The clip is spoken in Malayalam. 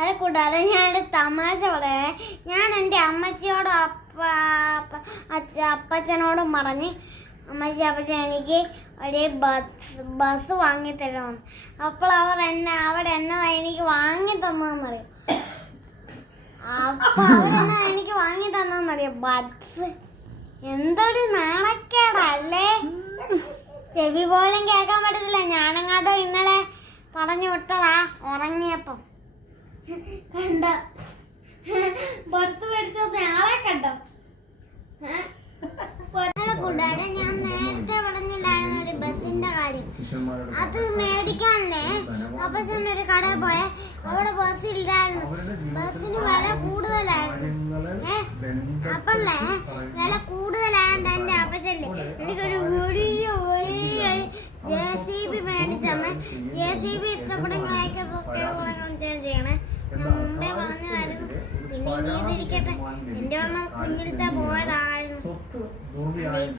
അത് കൂടാതെ ഞാൻ തമാശ പറയാ. ഞാൻ എൻ്റെ അമ്മച്ചിയോടും അപ്പച്ചനോടും പറഞ്ഞ് അമ്മച്ചി അപ്പച്ചൻ എനിക്ക് ഒരു ബസ് വാങ്ങിത്തരണമെന്ന്. അപ്പോൾ അവിടെ എന്നെ എനിക്ക് വാങ്ങി തന്നതെന്നറിയാം. അപ്പൊ അവരെന്നാ എനിക്ക് വാങ്ങി തന്നതെന്നറിയാം ബസ്. എന്തൊരു നാണക്കേടല്ലേ, ചെവി പോലും കേൾക്കാൻ പറ്റത്തില്ല. ഞാനങ്ങാട്ടോ ഇന്നലെ പറഞ്ഞു വിട്ടതാ ഉറങ്ങിയപ്പം. കണ്ടോ പുറത്ത് മേടിച്ചത് ആളെ കണ്ടോ? കൂടാതെ ഞാൻ നേരത്തെ പറഞ്ഞില്ലായിരുന്നു ഒരു ബസിന്റെ കാര്യം. അത് മേടിക്കാനേ അപ്പച്ചൻ ഒരു കടയിൽ പോയ അവിടെ ബസ് ഇല്ലായിരുന്നു. ബസ്സിന് വില കൂടുതലായിരുന്നു. അപ്പല്ലേ വില കൂടുതലായോണ്ട് എന്റെ അപ്പച്ചല്ലേ എനിക്കൊരു വലിയ JCB മേടിച്ചന്ന്. JCB ഇഷ്ടപ്പെടുന്നതായിരിക്കും ചെയ്യണേ. ഞാൻ മുമ്പേ പറഞ്ഞതായിരുന്നു. പിന്നെ ഇനി ഇതിരിക്കട്ടെ, എന്റെ ഒന്നും കുഞ്ഞിലത്തെ പോയതായിരുന്നു.